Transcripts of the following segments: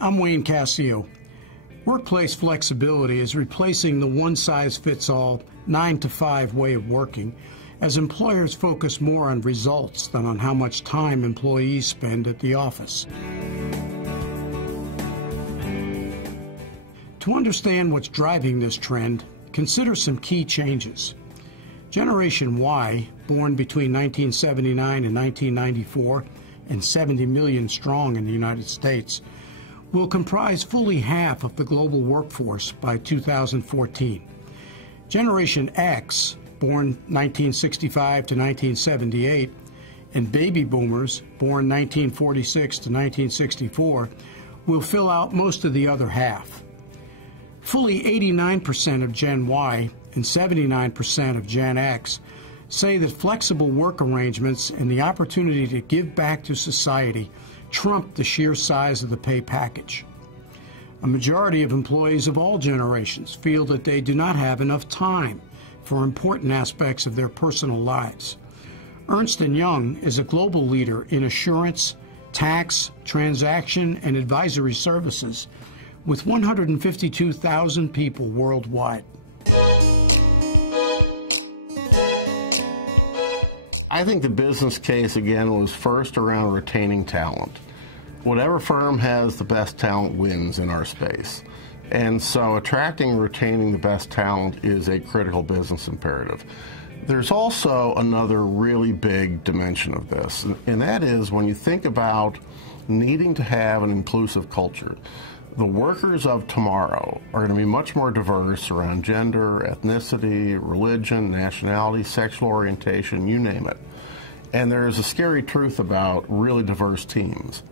I'm Wayne Cascio. Workplace flexibility is replacing the one-size-fits-all 9-to-5 way of working as employers focus more on results than on how much time employees spend at the office. To understand what's driving this trend, consider some key changes. Generation Y, born between 1979 and 1994, and 70 million strong in the United States, will comprise fully half of the global workforce by 2014. Generation X, born 1965 to 1978, and baby boomers, born 1946 to 1964, will fill out most of the other half. Fully 89% of Gen Y and 79% of Gen X say that flexible work arrangements and the opportunity to give back to society trump the sheer size of the pay package. A majority of employees of all generations feel that they do not have enough time for important aspects of their personal lives. Ernst & Young is a global leader in assurance, tax, transaction, and advisory services with 152,000 people worldwide. I think the business case, again, was first around retaining talent. Whatever firm has the best talent wins in our space. And so attracting and retaining the best talent is a critical business imperative. There's also another really big dimension of this, and that is when you think about needing to have an inclusive culture. The workers of tomorrow are going to be much more diverse around gender, ethnicity, religion, nationality, sexual orientation, you name it. And there is a scary truth about really diverse teams.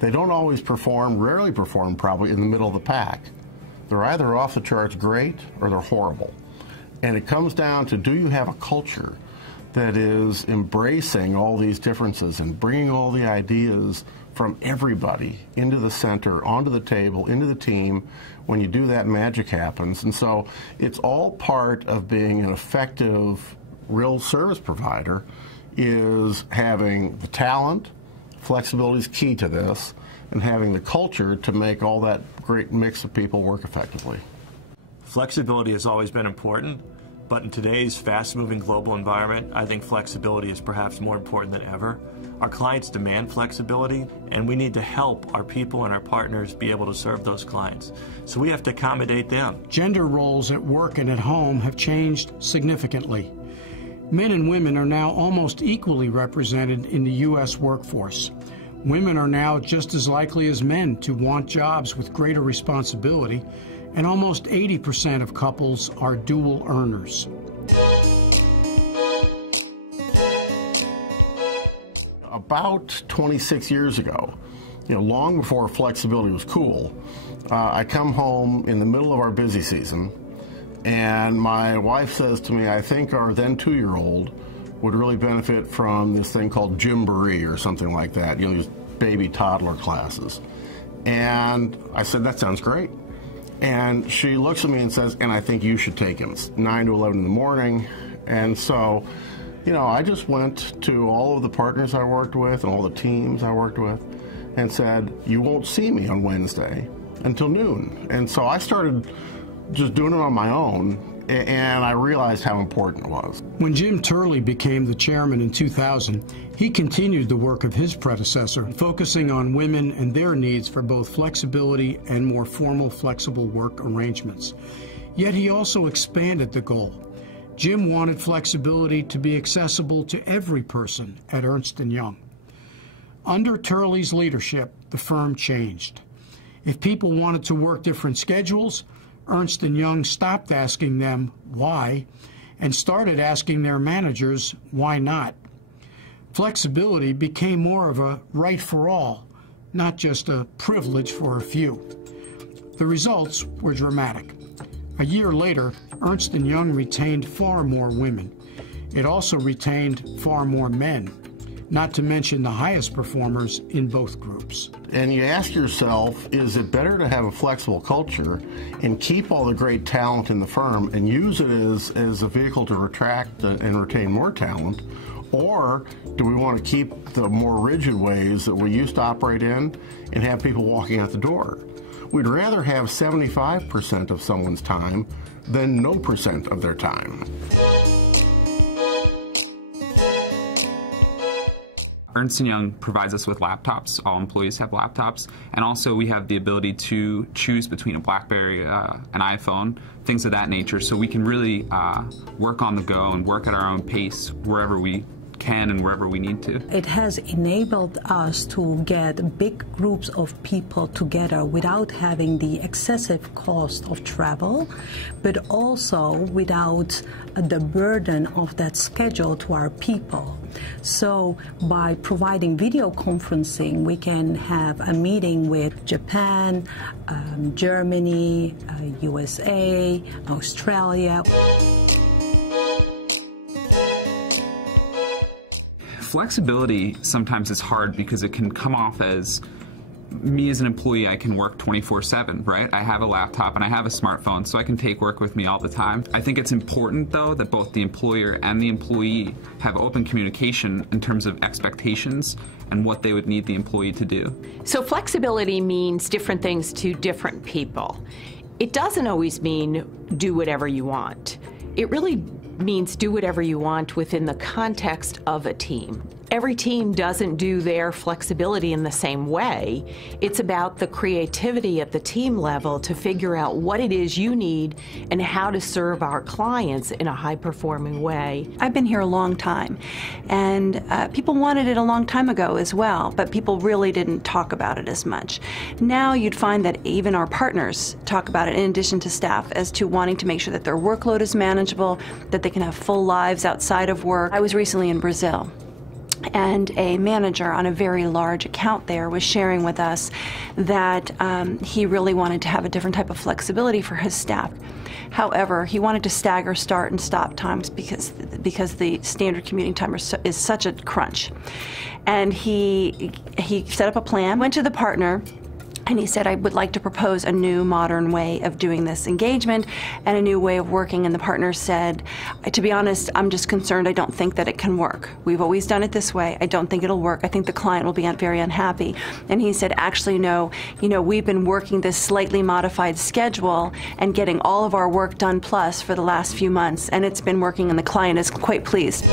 They don't always perform, rarely perform probably, in the middle of the pack. They're either off the charts great or they're horrible. And it comes down to, do you have a culture that is embracing all these differences and bringing all the ideas from everybody into the center, onto the table, into the team? When you do that, magic happens. And so it's all part of being an effective, real service provider, is having the talent, flexibility is key to this, and having the culture to make all that great mix of people work effectively. Flexibility has always been important, but in today's fast-moving global environment, I think flexibility is perhaps more important than ever. Our clients demand flexibility, and we need to help our people and our partners be able to serve those clients. So we have to accommodate them. Gender roles at work and at home have changed significantly. Men and women are now almost equally represented in the U.S. workforce. Women are now just as likely as men to want jobs with greater responsibility, and almost 80% of couples are dual earners. About 26 years ago, long before flexibility was cool, I come home in the middle of our busy season, and my wife says to me, I think our then 2-year-old would really benefit from this thing called Gymboree or something like that, these baby toddler classes. And I said, that sounds great. And she looks at me and says, and I think you should take him. It's 9 to 11 in the morning. And so, I just went to all of the partners I worked with and all the teams I worked with and said, you won't see me on Wednesday until noon. And so I started just doing it on my own, and I realized how important it was. When Jim Turley became the chairman in 2000, he continued the work of his predecessor, focusing on women and their needs for both flexibility and more formal flexible work arrangements. Yet he also expanded the goal. Jim wanted flexibility to be accessible to every person at Ernst & Young. Under Turley's leadership, the firm changed. If people wanted to work different schedules, Ernst & Young stopped asking them why and started asking their managers why not. Flexibility became more of a right for all, not just a privilege for a few. The results were dramatic. A year later, Ernst & Young retained far more women. It also retained far more men, not to mention the highest performers in both groups. And you ask yourself, is it better to have a flexible culture and keep all the great talent in the firm and use it as a vehicle to attract and retain more talent? Or do we want to keep the more rigid ways that we used to operate in and have people walking out the door? We'd rather have 75% of someone's time than no percent of their time. Ernst & Young provides us with laptops. All employees have laptops. And also we have the ability to choose between a BlackBerry, an iPhone, things of that nature. So we can really work on the go and work at our own pace wherever we can and wherever we need to. It has enabled us to get big groups of people together without having the excessive cost of travel, but also without the burden of that schedule to our people. So by providing video conferencing, we can have a meeting with Japan, Germany, USA, Australia. Flexibility sometimes is hard because it can come off as me as an employee, I can work 24/7, right? I have a laptop and I have a smartphone, so I can take work with me all the time. I think it's important, though, that both the employer and the employee have open communication in terms of expectations and what they would need the employee to do. So flexibility means different things to different people. It doesn't always mean do whatever you want. It really means do whatever you want within the context of a team. Every team doesn't do their flexibility in the same way. It's about the creativity at the team level to figure out what it is you need and how to serve our clients in a high-performing way. I've been here a long time, and people wanted it a long time ago as well, but people really didn't talk about it as much. Now you'd find that even our partners talk about it in addition to staff as to wanting to make sure that their workload is manageable, that they can have full lives outside of work. I was recently in Brazil, and a manager on a very large account there was sharing with us that he really wanted to have a different type of flexibility for his staff. However, he wanted to stagger start and stop times because the standard commuting time is such a crunch. And he set up a plan, went to the partner, and he said, I would like to propose a new modern way of doing this engagement and a new way of working. And the partner said, to be honest, I'm just concerned. I don't think that it can work. We've always done it this way. I don't think it'll work. I think the client will be very unhappy. And he said, actually, no, we've been working this slightly modified schedule and getting all of our work done plus for the last few months. And it's been working, and the client is quite pleased.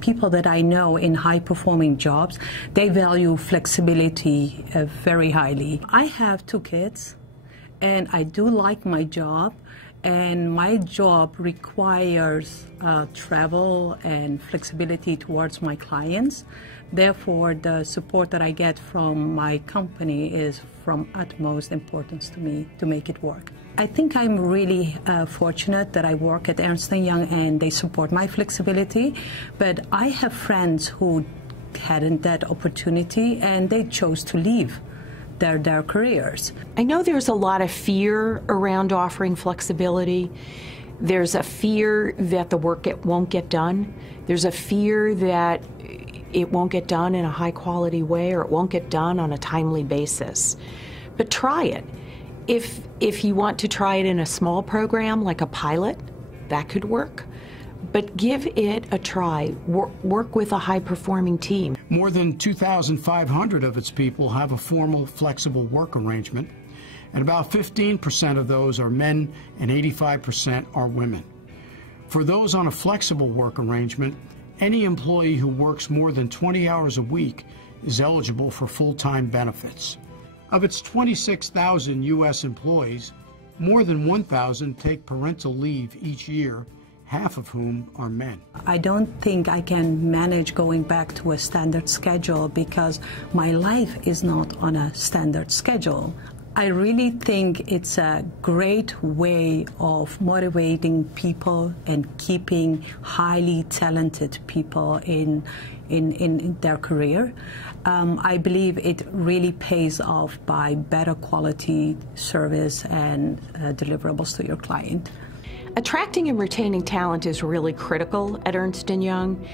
People that I know in high-performing jobs, they value flexibility very highly. I have 2 kids, and I do like my job, and my job requires travel and flexibility towards my clients. Therefore, the support that I get from my company is from utmost importance to me to make it work. I think I'm really fortunate that I work at Ernst & Young and they support my flexibility, but I have friends who hadn't that opportunity and they chose to leave their careers. I know there's a lot of fear around offering flexibility. There's a fear that the work won't get done. There's a fear that it won't get done in a high-quality way or it won't get done on a timely basis. But try it. If you want to try it in a small program like a pilot, that could work. But give it a try. Work with a high-performing team. More than 2,500 of its people have a formal, flexible work arrangement, and about 15% of those are men and 85% are women. For those on a flexible work arrangement, any employee who works more than 20 hours a week is eligible for full-time benefits. Of its 26,000 U.S. employees, more than 1,000 take parental leave each year, half of whom are men. I don't think I can manage going back to a standard schedule because my life is not on a standard schedule. I really think it's a great way of motivating people and keeping highly talented people in their career. I believe it really pays off by better quality service and deliverables to your client. Attracting and retaining talent is really critical at Ernst & Young.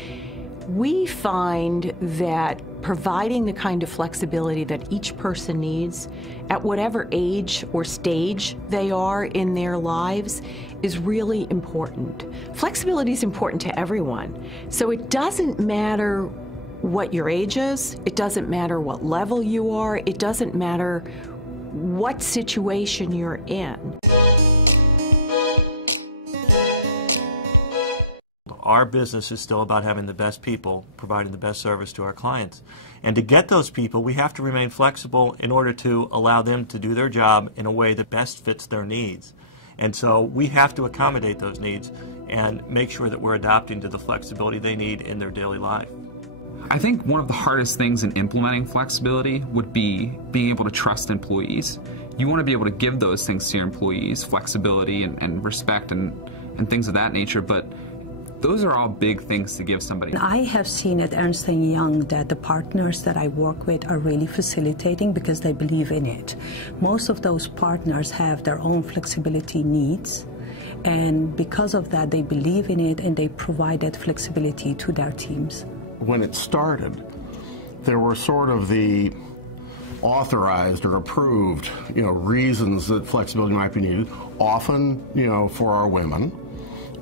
We find that providing the kind of flexibility that each person needs at whatever age or stage they are in their lives is really important. Flexibility is important to everyone. So it doesn't matter what your age is, it doesn't matter what level you are, it doesn't matter what situation you're in. Our business is still about having the best people, providing the best service to our clients. And to get those people, we have to remain flexible in order to allow them to do their job in a way that best fits their needs. And so we have to accommodate those needs and make sure that we're adapting to the flexibility they need in their daily life. I think one of the hardest things in implementing flexibility would be being able to trust employees. You want to be able to give those things to your employees, flexibility and respect and things of that nature, but those are all big things to give somebody. I have seen at Ernst & Young that the partners that I work with are really facilitating because they believe in it. Most of those partners have their own flexibility needs, and because of that they believe in it and they provide that flexibility to their teams. When it started, there were sort of the authorized or approved, reasons that flexibility might be needed, often, for our women,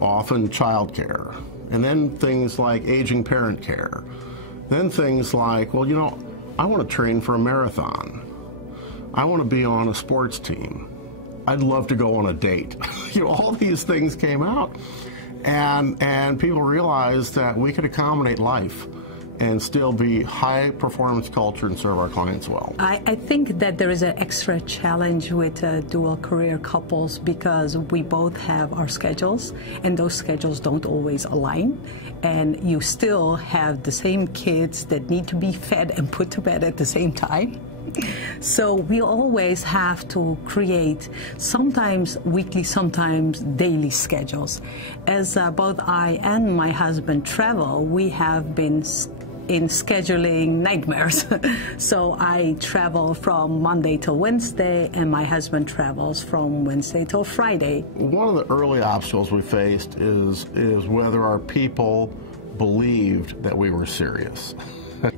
often child care, and then things like aging parent care, then things like, well, I want to train for a marathon, I want to be on a sports team, I'd love to go on a date. All these things came out, and people realized that we could accommodate life and still be high performance culture and serve our clients well. I think that there is an extra challenge with dual career couples because we both have our schedules and those schedules don't always align, and you still have the same kids that need to be fed and put to bed at the same time. So we always have to create sometimes weekly, sometimes daily schedules. As both I and my husband travel, we have been in scheduling nightmares. So I travel from Monday till Wednesday and my husband travels from Wednesday till Friday. One of the early obstacles we faced is whether our people believed that we were serious.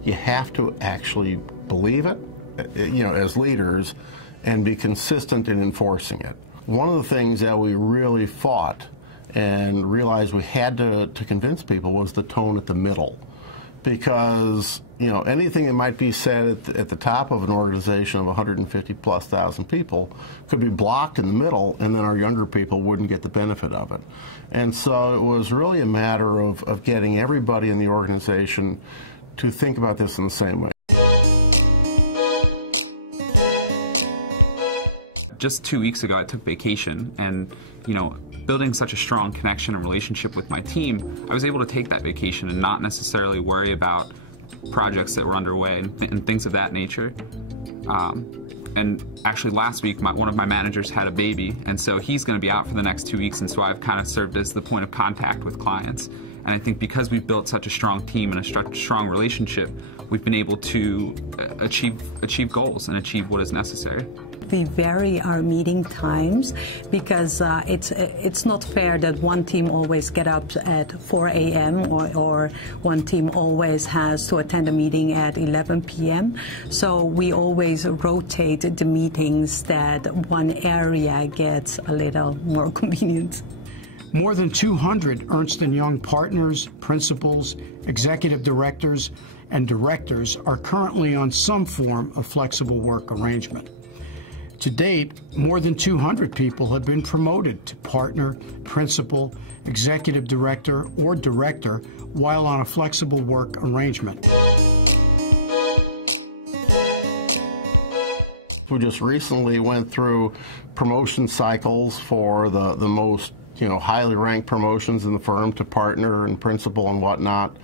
You have to actually believe it, as leaders, and be consistent in enforcing it. One of the things that we really fought and realized we had to convince people was the tone at the middle. Because, anything that might be said at the top of an organization of 150,000+ people could be blocked in the middle, and then our younger people wouldn't get the benefit of it. And so it was really a matter of getting everybody in the organization to think about this in the same way. Just 2 weeks ago, I took vacation, and building such a strong connection and relationship with my team, I was able to take that vacation and not necessarily worry about projects that were underway and things of that nature. And actually last week, one of my managers had a baby, and so he's going to be out for the next 2 weeks, and so I've kind of served as the point of contact with clients. And I think because we've built such a strong team and a strong relationship, we've been able to achieve goals and achieve what is necessary. We vary our meeting times because it's not fair that one team always get up at 4 a.m. or one team always has to attend a meeting at 11 p.m. So we always rotate the meetings that one area gets a little more convenient. More than 200 Ernst & Young partners, principals, executive directors, and directors are currently on some form of flexible work arrangement. To date, more than 200 people have been promoted to partner, principal, executive director, or director while on a flexible work arrangement. We just recently went through promotion cycles for the most highly ranked promotions in the firm to partner and principal and whatnot.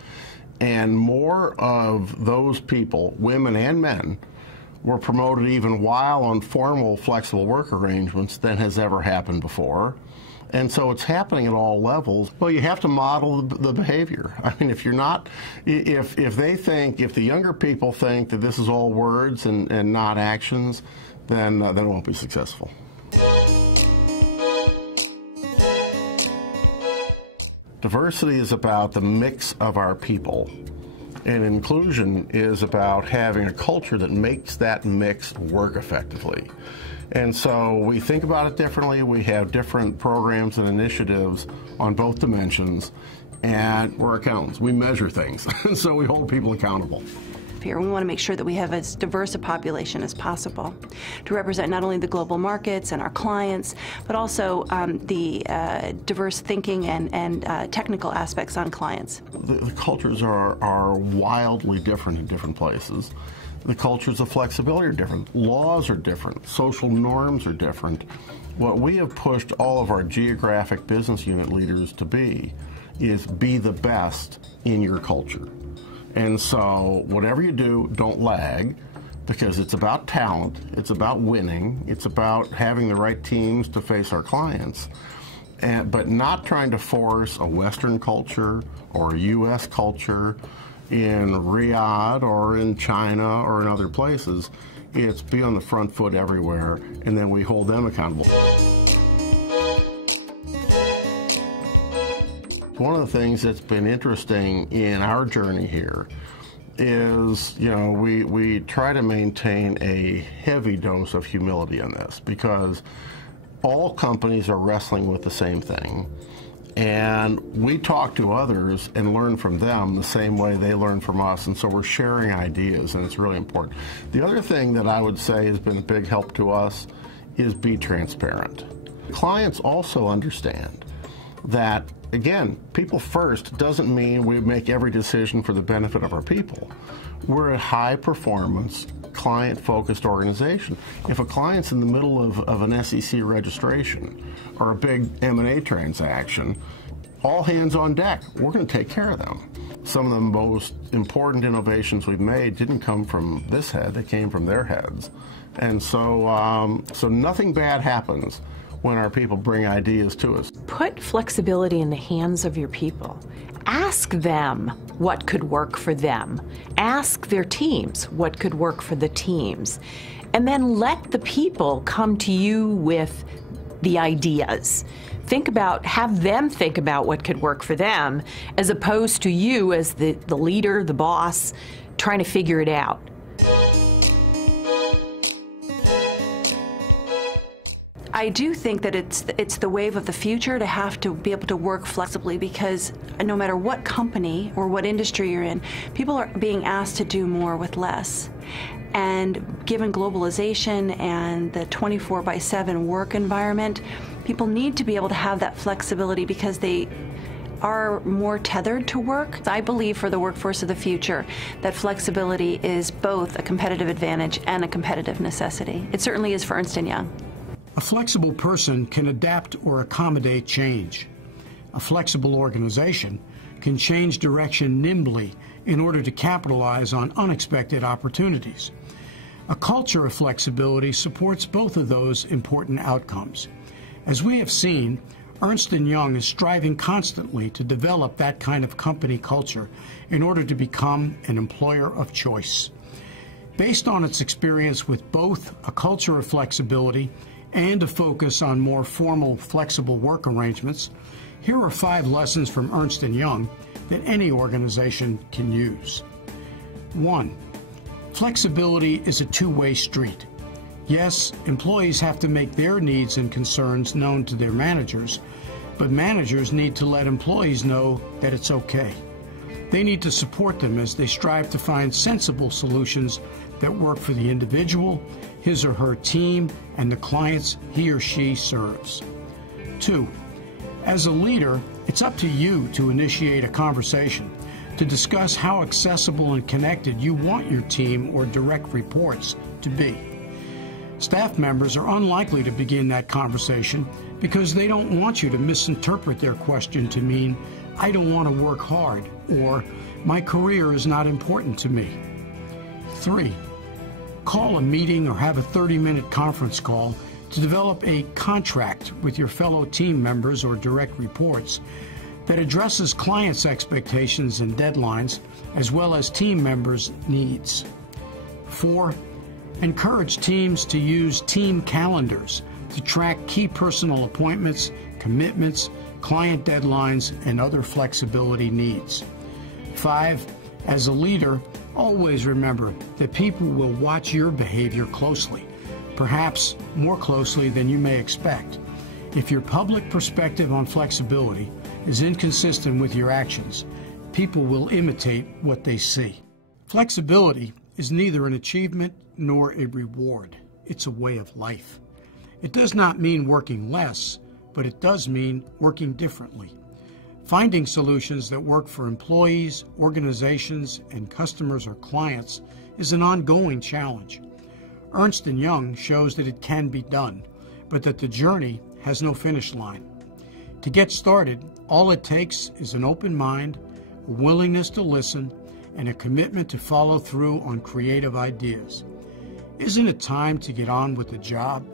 And more of those people, women and men, were promoted even while on formal flexible work arrangements than has ever happened before. And so it's happening at all levels. Well, you have to model the behavior. I mean, if you're not, if the younger people think that this is all words and not actions, then it won't be successful. Diversity is about the mix of our people, and inclusion is about having a culture that makes that mix work effectively. And so we think about it differently. We have different programs and initiatives on both dimensions, and we're accountants. We measure things, and so we hold people accountable. Here, we want to make sure that we have as diverse a population as possible to represent not only the global markets and our clients, but also the diverse thinking and technical aspects on clients. The cultures are wildly different in different places. The cultures of flexibility are different. Laws are different. Social norms are different. What we have pushed all of our geographic business unit leaders to be is be the best in your culture. And so whatever you do, don't lag, because it's about talent, it's about winning, it's about having the right teams to face our clients, but not trying to force a Western culture or a U.S. culture in Riyadh or in China or in other places. It's be on the front foot everywhere, and then we hold them accountable. One of the things that's been interesting in our journey here is, we try to maintain a heavy dose of humility in this, because all companies are wrestling with the same thing. And we talk to others and learn from them the same way they learn from us, and so we're sharing ideas, and it's really important. The other thing that I would say has been a big help to us is be transparent. Clients also understand that, again, people first doesn't mean we make every decision for the benefit of our people. We're a high-performance, client-focused organization. If a client's in the middle of an SEC registration or a big M&A transaction, all hands on deck. We're going to take care of them. Some of the most important innovations we've made didn't come from this head, they came from their heads. And so, so nothing bad happens when our people bring ideas to us. Put flexibility in the hands of your people. Ask them what could work for them. Ask their teams what could work for the teams. And then let the people come to you with the ideas. Have them think about what could work for them, as opposed to you as the leader, the boss, trying to figure it out. I do think that it's the wave of the future to have to be able to work flexibly, because no matter what company or what industry you're in, people are being asked to do more with less. And given globalization and the 24/7 work environment, people need to be able to have that flexibility because they are more tethered to work. I believe for the workforce of the future that flexibility is both a competitive advantage and a competitive necessity. It certainly is for Ernst & Young. A flexible person can adapt or accommodate change. A flexible organization can change direction nimbly in order to capitalize on unexpected opportunities. A culture of flexibility supports both of those important outcomes. As we have seen, Ernst & Young is striving constantly to develop that kind of company culture in order to become an employer of choice. Based on its experience with both a culture of flexibility and a focus on more formal, flexible work arrangements, here are 5 lessons from Ernst & Young that any organization can use. 1. Flexibility is a two-way street. Yes, employees have to make their needs and concerns known to their managers, but managers need to let employees know that it's okay. They need to support them as they strive to find sensible solutions that work for the individual, his or her team, and the clients he or she serves. 2. As a leader, it's up to you to initiate a conversation to discuss how accessible and connected you want your team or direct reports to be. Staff members are unlikely to begin that conversation because they don't want you to misinterpret their question to mean, "I don't want to work hard," or "My career is not important to me." 3. Call a meeting or have a 30-minute conference call to develop a contract with your fellow team members or direct reports that addresses clients' expectations and deadlines, as well as team members' needs. 4. Encourage teams to use team calendars to track key personal appointments, commitments, client deadlines, and other flexibility needs. 5, as a leader, always remember that people will watch your behavior closely, perhaps more closely than you may expect. If your public perspective on flexibility is inconsistent with your actions, people will imitate what they see. Flexibility is neither an achievement nor a reward. It's a way of life. It does not mean working less, but it does mean working differently. Finding solutions that work for employees, organizations, and customers or clients is an ongoing challenge. Ernst & Young shows that it can be done, but that the journey has no finish line. To get started, all it takes is an open mind, a willingness to listen, and a commitment to follow through on creative ideas. Isn't it time to get on with the job?